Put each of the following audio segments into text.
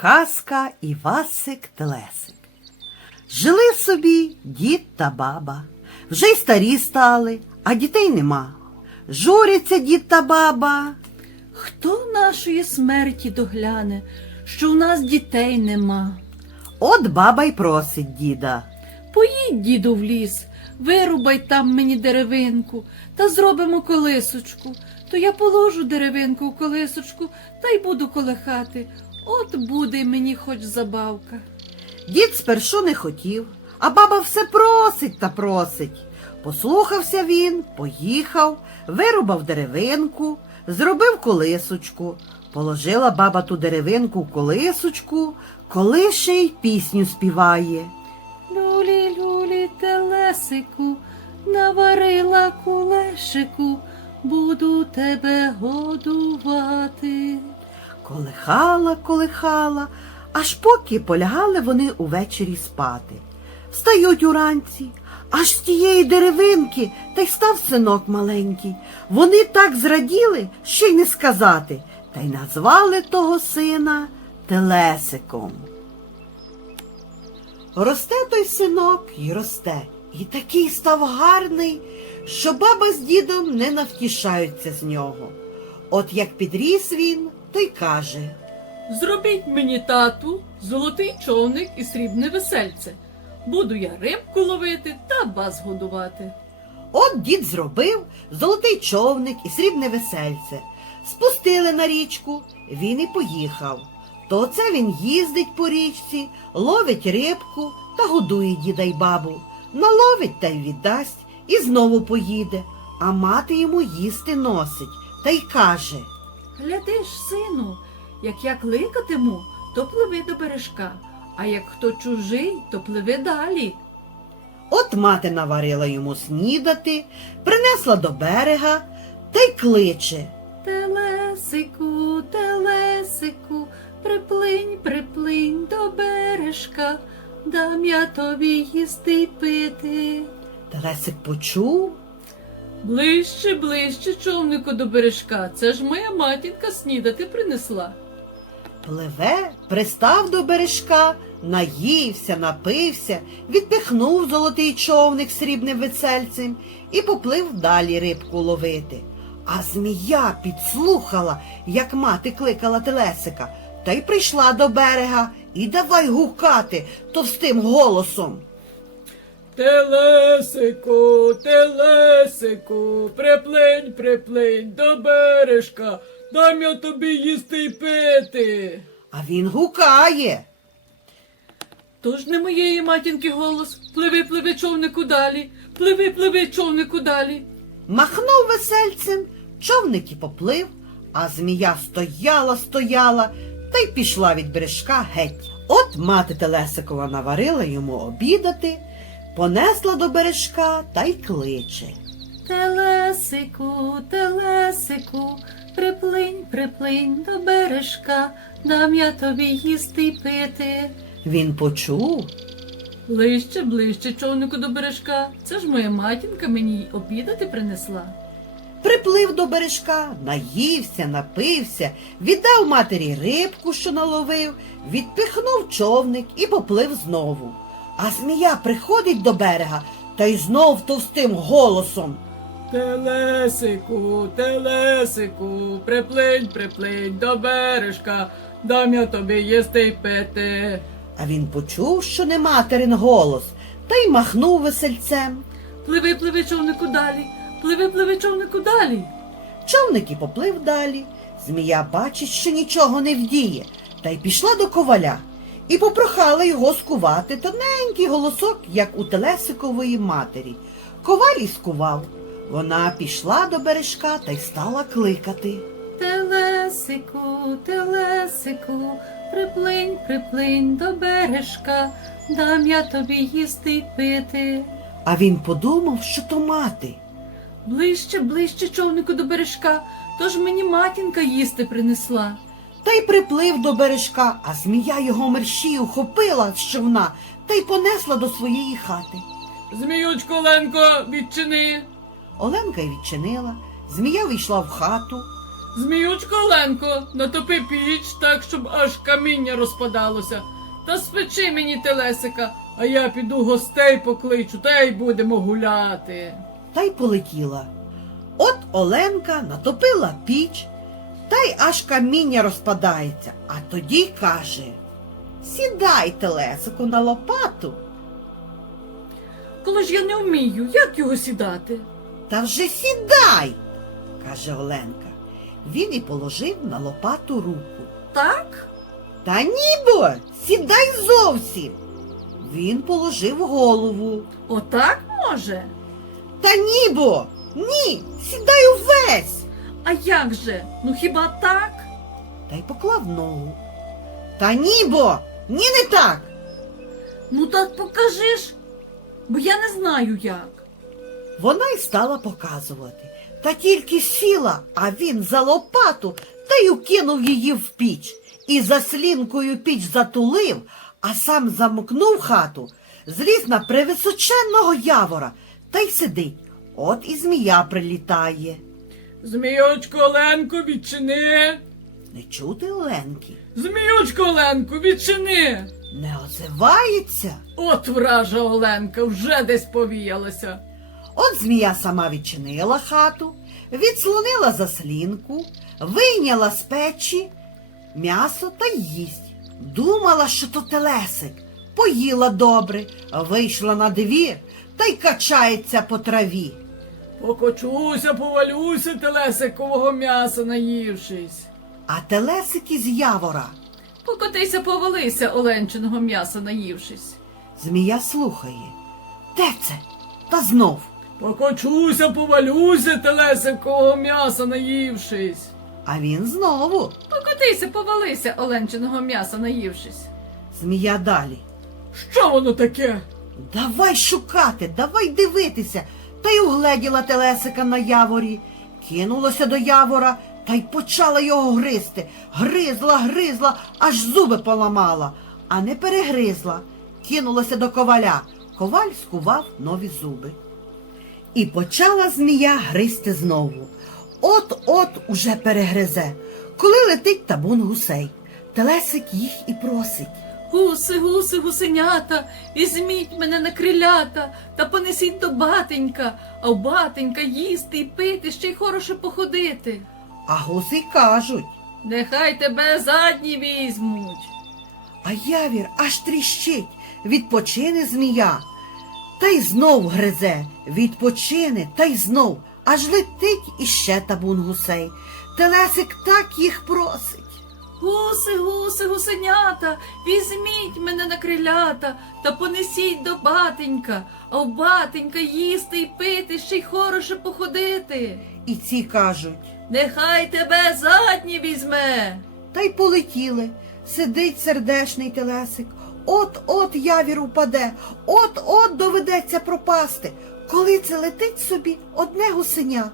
Казка Івасик Телесик. Жили собі дід та баба. Вже й старі стали, а дітей нема. Журяться дід та баба. Хто нашої смерті догляне, що в нас дітей нема? От баба й просить діда. Поїдь, діду, в ліс, вирубай там мені деревинку та зробимо колисочку. То я положу деревинку в колисочку та й буду колихати. От буде мені хоч забавка. Дід спершу не хотів, а баба все просить та просить. Послухався він, поїхав, вирубав деревинку, зробив колисочку. Положила баба ту деревинку в колисочку, колише й пісню співає. Люлі, люлі, телесику, наварила кулешику, буду тебе годувати. Колихала, колихала, аж поки полягали вони увечері спати. Встають уранці, аж з тієї деревинки та й став синок маленький. Вони так зраділи, що й не сказати, та й назвали того сина Телесиком. Росте той синок і росте, і такий став гарний, що баба з дідом не навтішаються з нього. От як підріс він, то й каже. Зробіть мені тату золотий човник і срібне весельце. Буду я рибку ловити та вас годувати. От дід зробив золотий човник і срібне весельце. Спустили на річку, він і поїхав. То це він їздить по річці, ловить рибку та годує діда й бабу. Наловить та й віддасть, і знову поїде, а мати йому їсти носить та й каже. Глядиш, сину, як я кликатиму, то пливи до бережка, а як хто чужий, то пливи далі. От мати наварила йому снідати, принесла до берега та й кличе. Телесику, телесику, приплинь, приплинь до бережка, дам я тобі їсти й пити. Телесик почув, Ближче, ближче, човнику до бережка. Це ж моя матінка снідати принесла. Пливе, пристав до бережка, наївся, напився, відпихнув золотий човник срібним весельцем і поплив далі рибку ловити. А змія підслухала, як мати кликала телесика, та й прийшла до берега і давай гукати товстим голосом. Телесику, телесику, приплинь, приплинь до бережка, дам я тобі їсти й пити. А він гукає. Тож не моєї матінки голос. Пливи, пливи, човнику далі, пливи, пливи, човнику далі. Махнув весельцем, човник і поплив, а змія стояла, стояла та й пішла від бережка геть. От мати Телесикова наварила йому обідати, понесла до бережка та й кличе. Телесику, телесику, приплинь, приплинь до бережка, дам я тобі їсти й пити. Він почув, Ближче, ближче, човнику до бережка. Це ж моя матінка мені й обідати принесла. приплив до бережка, наївся, напився, віддав матері рибку, що наловив, відпихнув човник і поплив знову. А змія приходить до берега та й знов товстим голосом. Телесику, телесику, приплинь, приплинь до бережка, дам я тобі їсти й пити. А він почув, що не материн голос, та й махнув весельцем. Пливи, пливи, човнику далі, пливи, пливи, човнику далі. Човник і поплив далі. Змія бачить, що нічого не вдіє, та й пішла до коваля і попрохала його скувати тоненький голосок, як у телесикової матері. Коваль і скував. Вона пішла до бережка та й стала кликати. Телесику, телесику, приплинь, приплинь до бережка, дам я тобі їсти й пити. А він подумав, що то мати. Ближче, ближче, човнику до бережка, тож мені матінка їсти принесла. Та й приплив до бережка, а змія його мерщій ухопила з човна та й понесла до своєї хати. Зміючко Ленко, відчини. Оленка й відчинила, змія війшла в хату, Зміючко Оленко, натопи піч так, щоб аж каміння розпадалося. Та спечи мені телесика, а я піду гостей покличу, та й будемо гуляти. та й полетіла. От Оленка натопила піч, та й аж каміння розпадається, а тоді каже Сідай, телесику, на лопату. Коли ж я не вмію, як його сідати? Та вже сідай, каже Оленка. Він і положив на лопату руку. Так? Та нібо, сідай зовсім. Він положив голову. Отак може? Та нібо, ні, сідай увесь. А як же? Ну хіба так? Та й поклав ногу. Та нібо, ні не так. Ну так покажи ж, бо я не знаю як. Вона й стала показувати. Та тільки сіла, а він за лопату та й укинув її в піч. І за слінкою піч затулив, а сам замкнув хату, зліз на превисоченного явора та й сидить. От і змія прилітає. Зміючко Оленко, відчини. Не чути Оленки, Зміючко Оленко, відчини. не озивається. От вража Оленка вже десь повіялася. От змія сама відчинила хату, відслонила заслінку, вийняла з печі м'ясо та їсть. Думала, що то телесик. Поїла добре, вийшла на двір та й качається по траві. Покочуся, повалюся телесикового м'яса наївшись. А телесик із явора. Покотися, повалися Оленчиного м'яса наївшись. Змія слухає. Де це? Та знов. Покочуся, повалюся телесикового м'яса наївшись. А він знову. Покотися, повалися Оленчиного м'яса наївшись. Змія далі. Що воно таке? Давай шукати, давай дивитися. Та й угледіла телесика на яворі, кинулася до явора та й почала його гризти. Гризла, гризла, аж зуби поламала, а не перегризла. Кинулася до коваля. Коваль скував нові зуби. І почала змія гризти знову. От-от уже перегризе. Коли летить табун гусей, телесик їх і просить. Гуси, гуси, гусенята, візьміть мене на крилята та понесіть до батенька, а в батенька їсти і пити, ще й хороше походити. А гуси кажуть. Нехай тебе задні візьмуть. А явір аж тріщить, відпочине змія. Та й знов гризе, відпочине, та й знов, аж летить іще табун гусей. Телесик так їх просить. Гуси, гуси, гусенята, візьміть мене на крилята та понесіть до батенька, а в батенька їсти й пити, ще й хороше походити. І ці кажуть, Нехай тебе задні візьме. та й полетіли. Сидить сердешний телесик. От-от явір упаде, от-от доведеться пропасти. Коли це летить собі одне гусеня.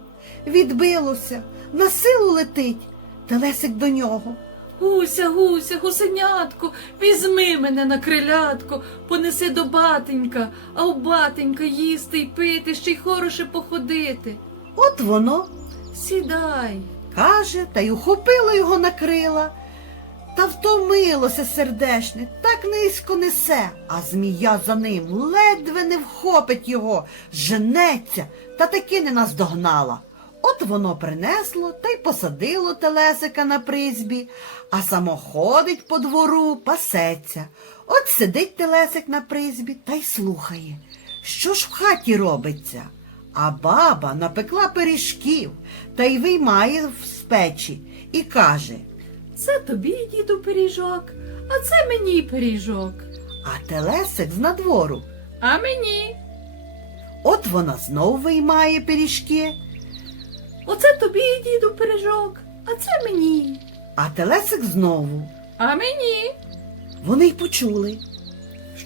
Відбилося, на силу летить. Телесик до нього. Гуся, гуся, гусенятко, візьми мене на крилятко, понеси до батенька, а у батенька їсти й пити, ще й хороше походити. От воно Сідай. каже, та й ухопила його на крила. Та втомилося сердешне, так низько несе, а змія за ним ледве не вхопить його, женеться, та таки не наздогнала. От воно принесло та й посадило телесика на призбі, а само ходить по двору, пасеться. От сидить телесик на призбі та й слухає, що ж в хаті робиться. А баба напекла пиріжків та й виймає з печі і каже. Це тобі, діду, пиріжок, а це мені пиріжок. А телесик з надвору. А мені. От вона знов виймає пиріжки, Оце тобі, діду, пиріжок, а це мені. а телесик знову. А мені. Вони й почули.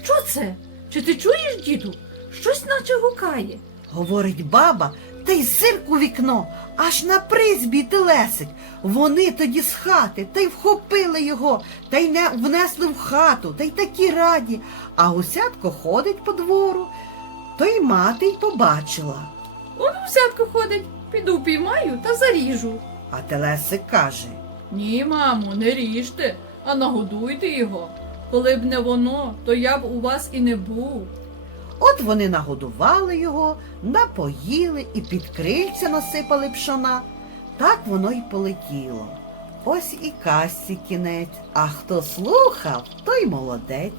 Що це? Чи ти чуєш, діду? Щось наче гукає. Говорить баба, та й зирк у вікно, аж на призбі телесик. Вони тоді з хати, та й вхопили його, та й не внесли в хату, та й такі раді. А гусятко ходить по двору, то й мати й побачила. Он взятко ходить, піду піймаю та заріжу. А Телесик каже Ні, мамо, не ріжте, а нагодуйте його. Коли б не воно, то я б у вас і не був. От вони нагодували його, напоїли і під крильця насипали пшона. Так воно й полетіло. Ось і касці кінець. А хто слухав, той молодець.